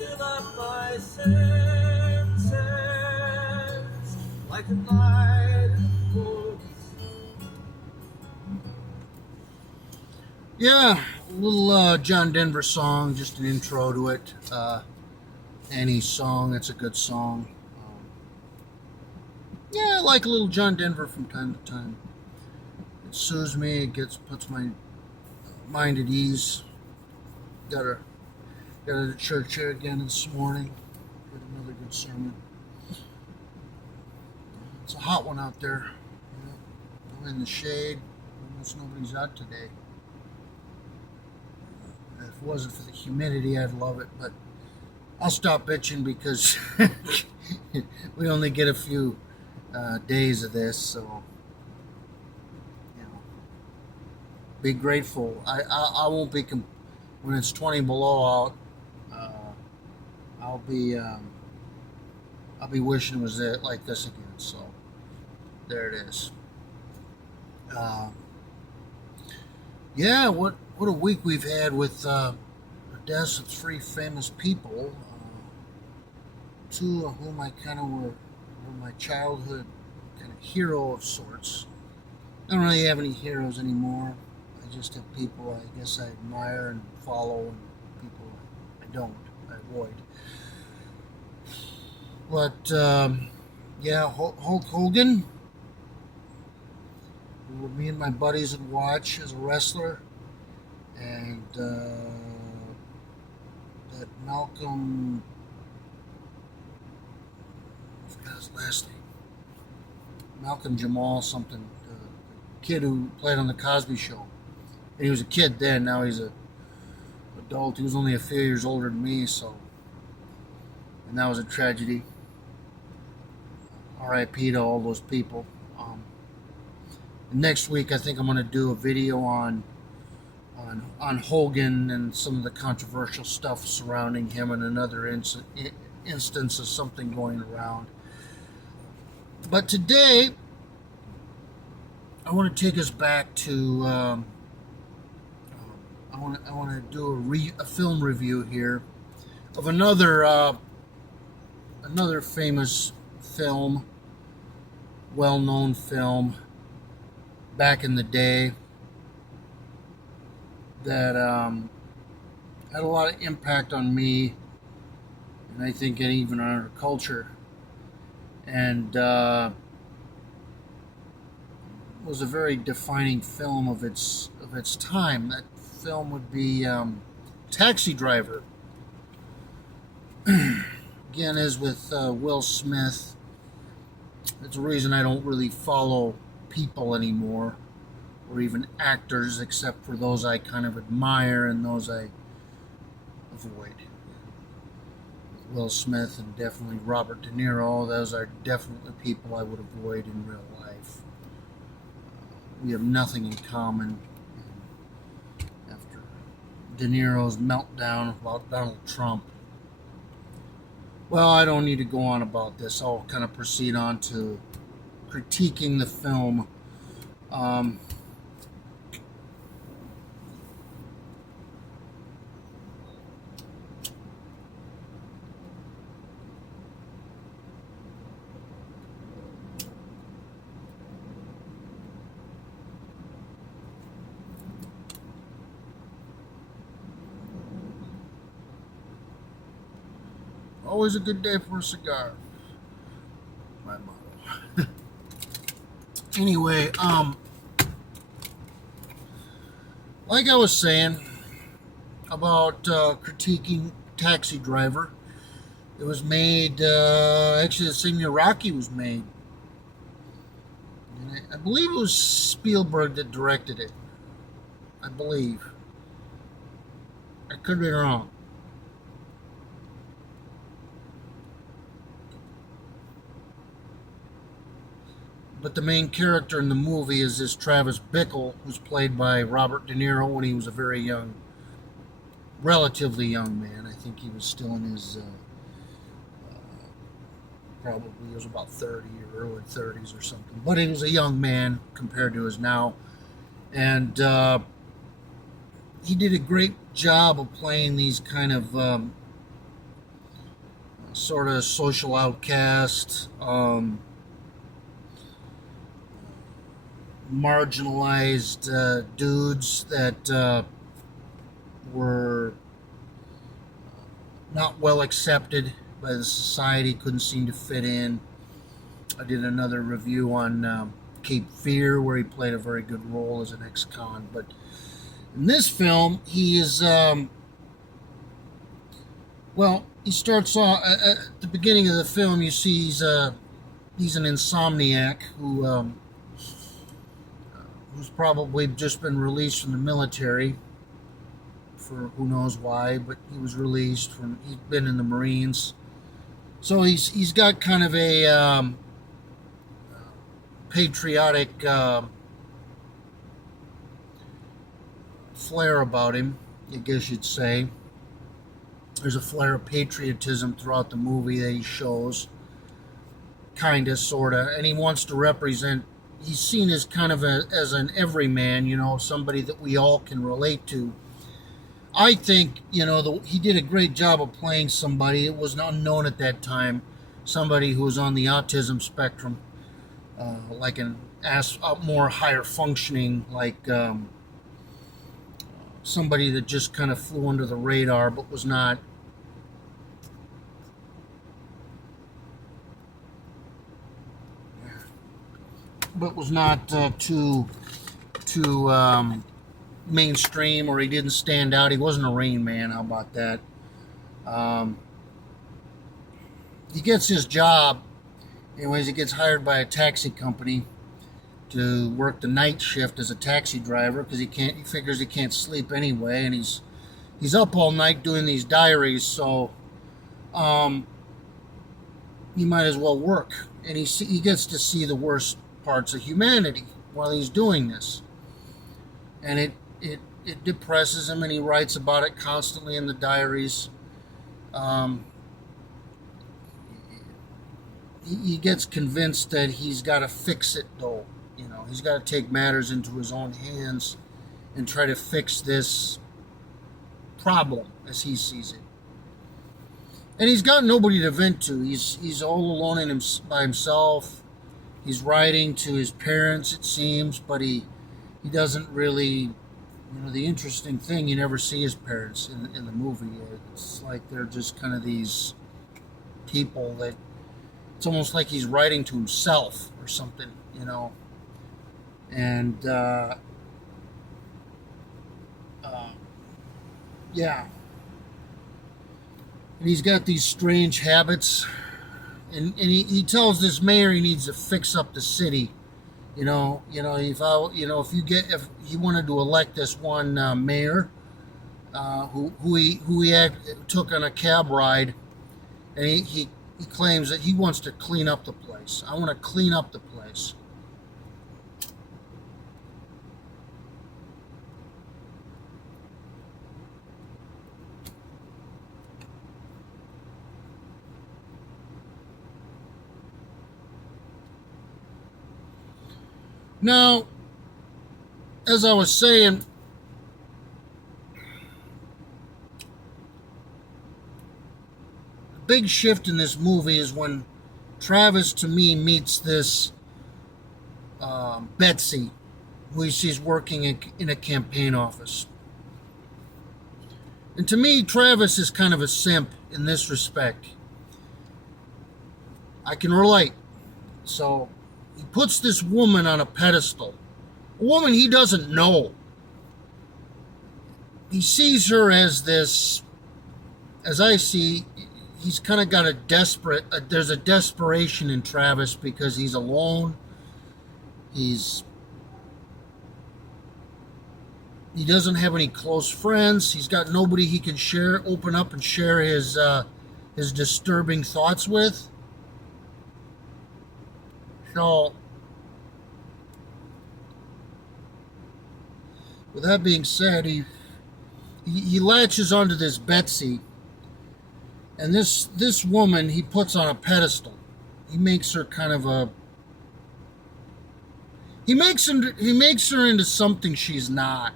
fill up my senses like a night in the woods. Yeah, a little John Denver song, just an intro to it. Any song, it's a good song. Yeah, I like a little John Denver from time to time. It soothes me. It puts my mind at ease. Got to go to church here again this morning. Get another good sermon. It's a hot one out there. I'm in the shade. Almost nobody's out today. If it wasn't for the humidity, I'd love it. But I'll stop bitching because we only get a few days of this. So, be grateful. I won't be when it's 20 below out. I'll be wishing it was like this again. So there it is. Yeah, what a week we've had with the deaths of three famous people. Two of whom I kind of were my childhood kind of hero of sorts. I don't really have any heroes anymore. I just have people I guess I admire and follow, and people I don't. I avoid. But yeah, Hulk Hogan. Me and my buddies would watch as a wrestler, and that Malcolm, I forgot his last name, Malcolm Jamal something, the kid who played on the Cosby Show. And he was a kid then. Now he's a adult. He was only a few years older than me, so, and that was a tragedy. R.I.P. to all those people. Next week, I think I'm going to do a video on Hogan and some of the controversial stuff surrounding him, and another instance of something going around. But today, I want to take us back to. I want to do a film review here of another famous film, well-known film back in the day that had a lot of impact on me, and I think even on our culture, and was a very defining film of its time. That film would be Taxi Driver. Again, as with Will Smith, it's a reason I don't really follow people anymore, or even actors, except for those I kind of admire and those I avoid. Will Smith and definitely Robert De Niro, those are definitely people I would avoid in real life. We have nothing in common. After De Niro's meltdown about Donald Trump, well, I don't need to go on about this. I'll kind of proceed on to critiquing the film. Always a good day for a cigar. My motto. Anyway, like I was saying about critiquing Taxi Driver, it was made actually the same year Rocky was made, and I believe it was Spielberg that directed it. I believe. I could be wrong. But the main character in the movie is this Travis Bickle, who's played by Robert De Niro when he was a very young, relatively young man. I think he was still in his, probably he was about 30 or early 30s or something. But he was a young man compared to his now. And he did a great job of playing these kind of sort of social outcast, marginalized dudes that were not well accepted by the society, couldn't seem to fit in. I did another review on Cape Fear, where he played a very good role as an ex-con. But in this film, he is, well, he starts off, at the beginning of the film, you see he's an insomniac who's probably just been released from the military for who knows why, but he was released from, he'd been in the Marines. So he's got kind of a patriotic flair about him, I guess you'd say. There's a flare of patriotism throughout the movie that he shows, kinda, sorta, and he wants to represent. He's seen as kind of as an everyman, somebody that we all can relate to. I think, he did a great job of playing somebody. It was unknown at that time, somebody who was on the autism spectrum, like a more higher functioning, like somebody that just kind of flew under the radar, but was not too mainstream, or he didn't stand out. He wasn't a Rain Man. How about that? He gets his job. Anyways, he gets hired by a taxi company to work the night shift as a taxi driver because he figures he can't sleep anyway, and he's up all night doing these diaries. So, he might as well work, and he gets to see the worst parts of humanity while he's doing this, and it depresses him, and he writes about it constantly in the diaries. He gets convinced that he's got to fix it, though. He's got to take matters into his own hands and try to fix this problem as he sees it. And he's got nobody to vent to. He's all alone by himself. He's writing to his parents, it seems, but he doesn't really. The interesting thing, you never see his parents in the movie. It's like they're just kind of these people that it's almost like he's writing to himself or something, And yeah, and he's got these strange habits, and he tells this mayor he needs to fix up the city. If he wanted to elect this one mayor, who he took on a cab ride, and he claims that he wants to clean up the place. I want to clean up the place. Now, as I was saying, the big shift in this movie is when Travis, to me, meets this Betsy, who he sees working in a campaign office. And to me, Travis is kind of a simp in this respect. I can relate. So he puts this woman on a pedestal, a woman he doesn't know. He sees her as this, as I see, he's kind of got there's a desperation in Travis because he's alone. He doesn't have any close friends. He's got nobody he can open up and share his disturbing thoughts with. So, with that being said, he latches onto this Betsy, and this woman he puts on a pedestal. He makes her kind of he makes her into something she's not.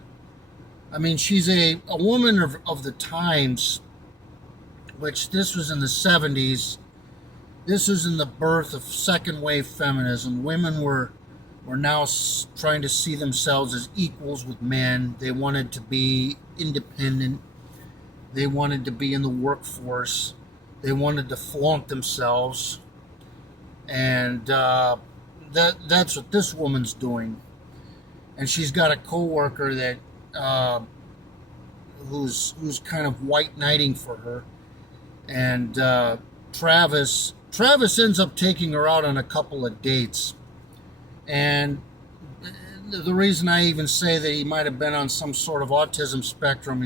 I mean, she's a woman of the times which this was in the 70s. This was in the birth of second wave feminism. Women were now trying to see themselves as equals with men. They wanted to be independent. They wanted to be in the workforce. They wanted to flaunt themselves. And that's what this woman's doing. And she's got a coworker that who's kind of white knighting for her. And Travis ends up taking her out on a couple of dates. And the reason I even say that he might have been on some sort of autism spectrum,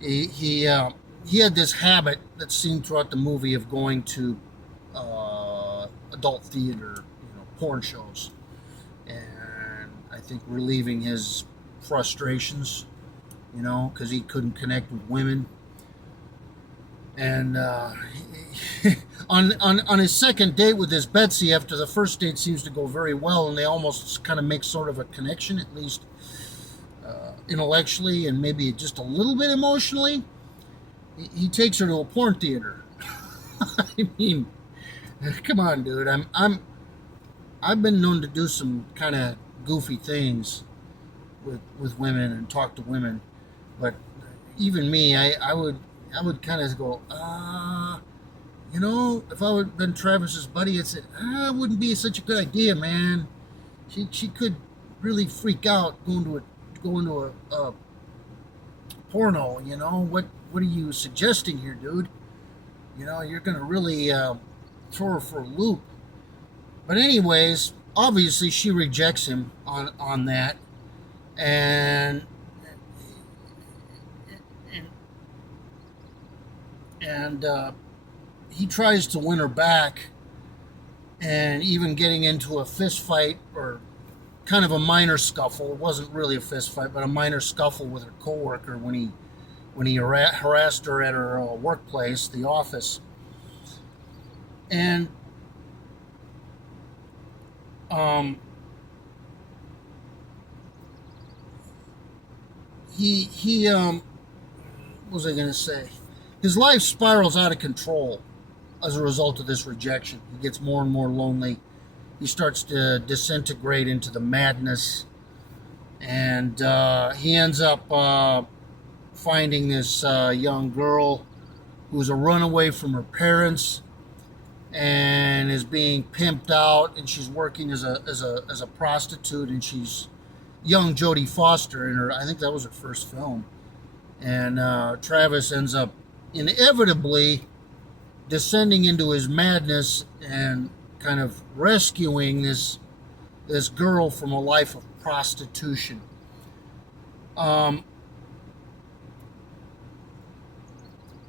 he had this habit that's seen throughout the movie of going to adult theater, porn shows, and I think relieving his frustrations, because he couldn't connect with women. And on his second date with this Betsy, after the first date seems to go very well, and they almost kind of make sort of a connection, at least intellectually and maybe just a little bit emotionally, he takes her to a porn theater. I mean, come on, dude. I've been known to do some kind of goofy things with women and talk to women, but even me, I would kind of go, if I would have been Travis's buddy, I'd said, it wouldn't be such a good idea, man. She could really freak out going to a porno. What are you suggesting here, dude? You're gonna really throw her for a loop. But anyways, obviously she rejects him on that, and he tries to win her back, and even getting into a fist fight, or kind of a minor scuffle. It wasn't really a fist fight, but a minor scuffle with her coworker when he harassed her at her workplace, the office. And he what was I gonna say? His life spirals out of control as a result of this rejection. He gets more and more lonely. He starts to disintegrate into the madness, and he ends up finding this young girl who's a runaway from her parents and is being pimped out, and she's working as a prostitute, and she's young Jodie Foster in her. I think that was her first film, and Travis ends up inevitably descending into his madness and kind of rescuing this girl from a life of prostitution.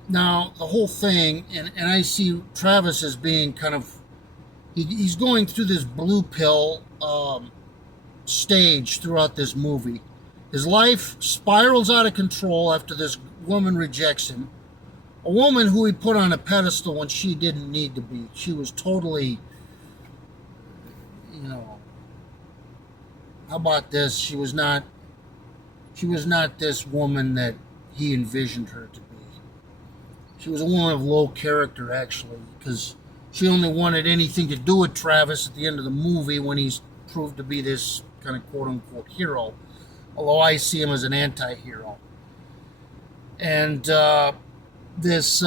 Now, the whole thing, and I see Travis as being kind of, he's going through this blue pill stage throughout this movie. His life spirals out of control after this woman rejects him. A woman who he put on a pedestal when she didn't need to be. She was totally, how about this? She was not this woman that he envisioned her to be. She was a woman of low character, actually, because she only wanted anything to do with Travis at the end of the movie when he's proved to be this kind of quote-unquote hero, although I see him as an anti-hero. And this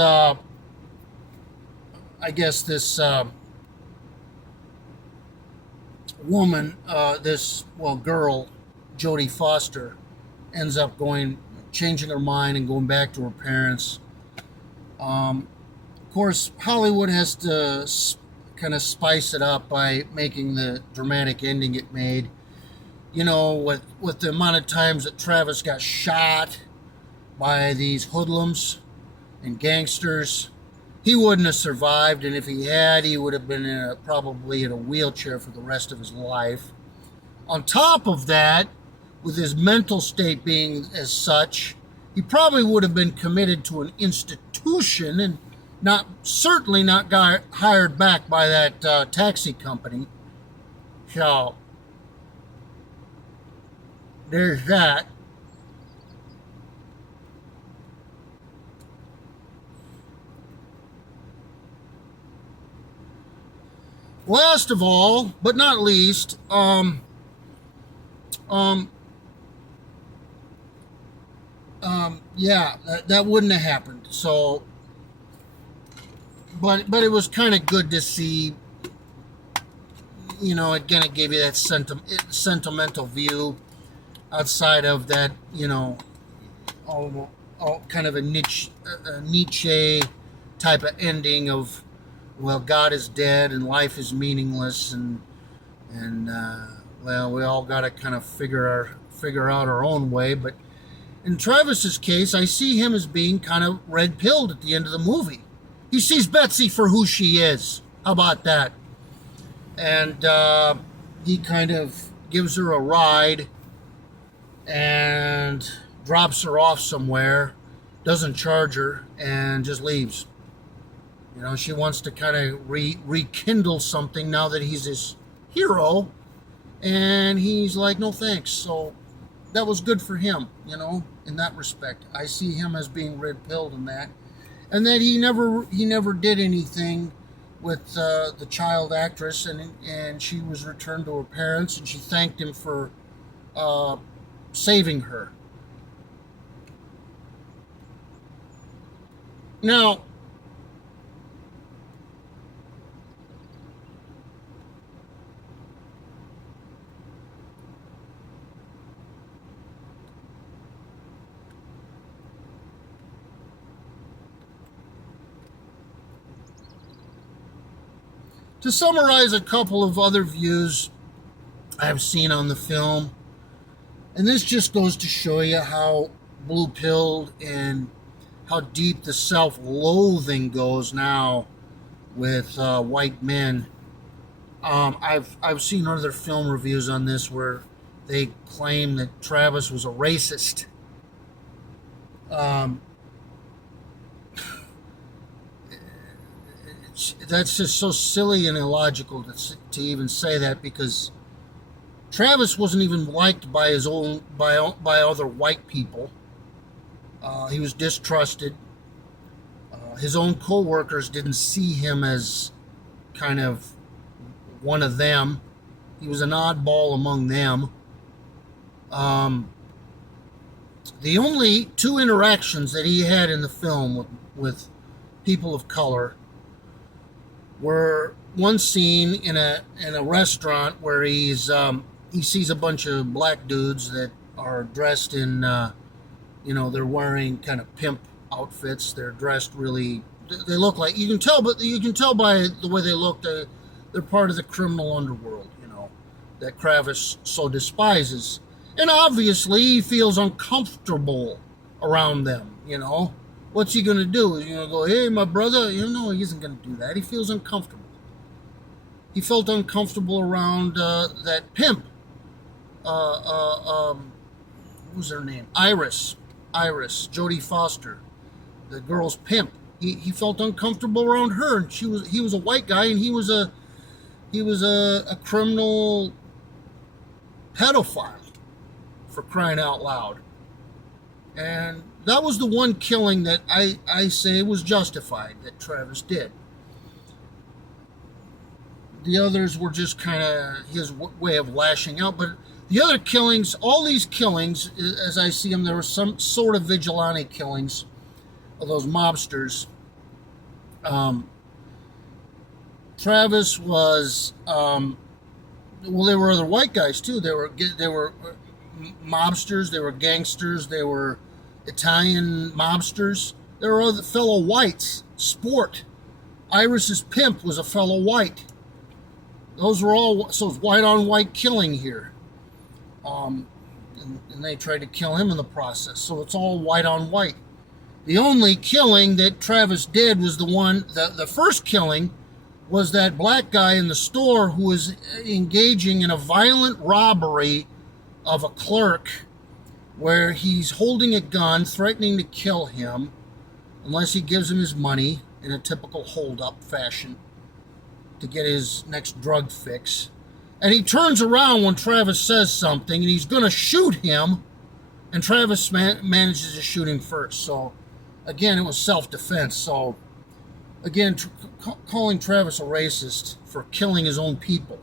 woman, girl, Jodie Foster, ends up changing her mind and going back to her parents. Of course, Hollywood has to kind of spice it up by making the dramatic ending it made. With the amount of times that Travis got shot by these hoodlums and gangsters, he wouldn't have survived, and if he had, he would have been probably in a wheelchair for the rest of his life. On top of that, with his mental state being as such, he probably would have been committed to an institution and certainly not got hired back by that taxi company. So there's that. last of all, but not least, um, yeah, that wouldn't have happened. So, but it was kind of good to see. Again, it gave you that sentimental view outside of that. All kind of a Nietzsche type of ending of, well, God is dead and life is meaningless, and well, we all got to kind of figure out our own way. But in Travis's case, I see him as being kind of red pilled at the end of the movie. He sees Betsy for who she is. How about that? And he kind of gives her a ride and drops her off somewhere, doesn't charge her, and just leaves. She wants to kind of rekindle something now that he's his hero, and he's like, no thanks. So that was good for him, in that respect. I see him as being red pilled in that, and that he never did anything with the child actress, and she was returned to her parents, and she thanked him for saving her. Now, to summarize a couple of other views I've seen on the film, and this just goes to show you how blue pilled and how deep the self-loathing goes now with white men. I've seen other film reviews on this where they claim that Travis was a racist. Um, that's just so silly and illogical to even say that, because Travis wasn't even liked by his own by other white people. He was distrusted. His own co-workers didn't see him as kind of one of them. He was an oddball among them. The only two interactions that he had in the film with people of color were one scene in a restaurant where he sees a bunch of black dudes that are dressed in they're wearing kind of pimp outfits. They're dressed really. They look like, you can tell, but you can tell by the way they look. They're part of the criminal underworld, that Travis so despises, and obviously he feels uncomfortable around them. What's he gonna do? He's gonna go, "Hey, my brother." He isn't gonna do that. He feels uncomfortable. He felt uncomfortable around that pimp. What was her name? Iris, Jodie Foster, the girl's pimp. He felt uncomfortable around her, and he was a white guy, and he was a criminal pedophile, for crying out loud. And that was the one killing that I say was justified that Travis did. The others were just kind of his way of lashing out. But the other killings, all these killings, as I see them, there were some sort of vigilante killings of those mobsters. Travis was, well, there were other white guys too. They were mobsters, they were gangsters, they were Italian mobsters. There were other fellow whites. Sport. Iris's pimp was a fellow white. Those were all, so it's white on white killing here. And they tried to kill him in the process. So it's all white on white. The only killing that Travis did was the first killing was that black guy in the store who was engaging in a violent robbery of a clerk, where he's holding a gun, threatening to kill him unless he gives him his money in a typical hold-up fashion to get his next drug fix. And he turns around when Travis says something, and he's going to shoot him, and Travis manages to shoot him first. So, again, it was self-defense. So, again, calling Travis a racist for killing his own people.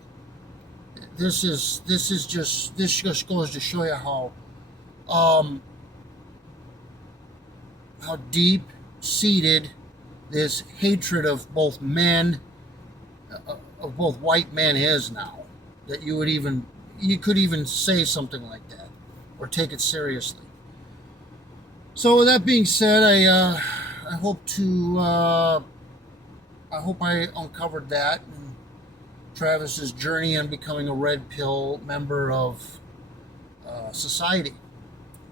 This just goes to show you um, how deep seated this hatred of both men, of both white men is now. That you could even say something like that or take it seriously. So with that being said, I hope to I hope I uncovered that and Travis's journey on becoming a red pill member of society,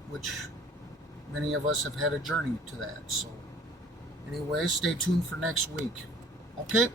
which many of us have had a journey to that. So anyway, stay tuned for next week. Okay.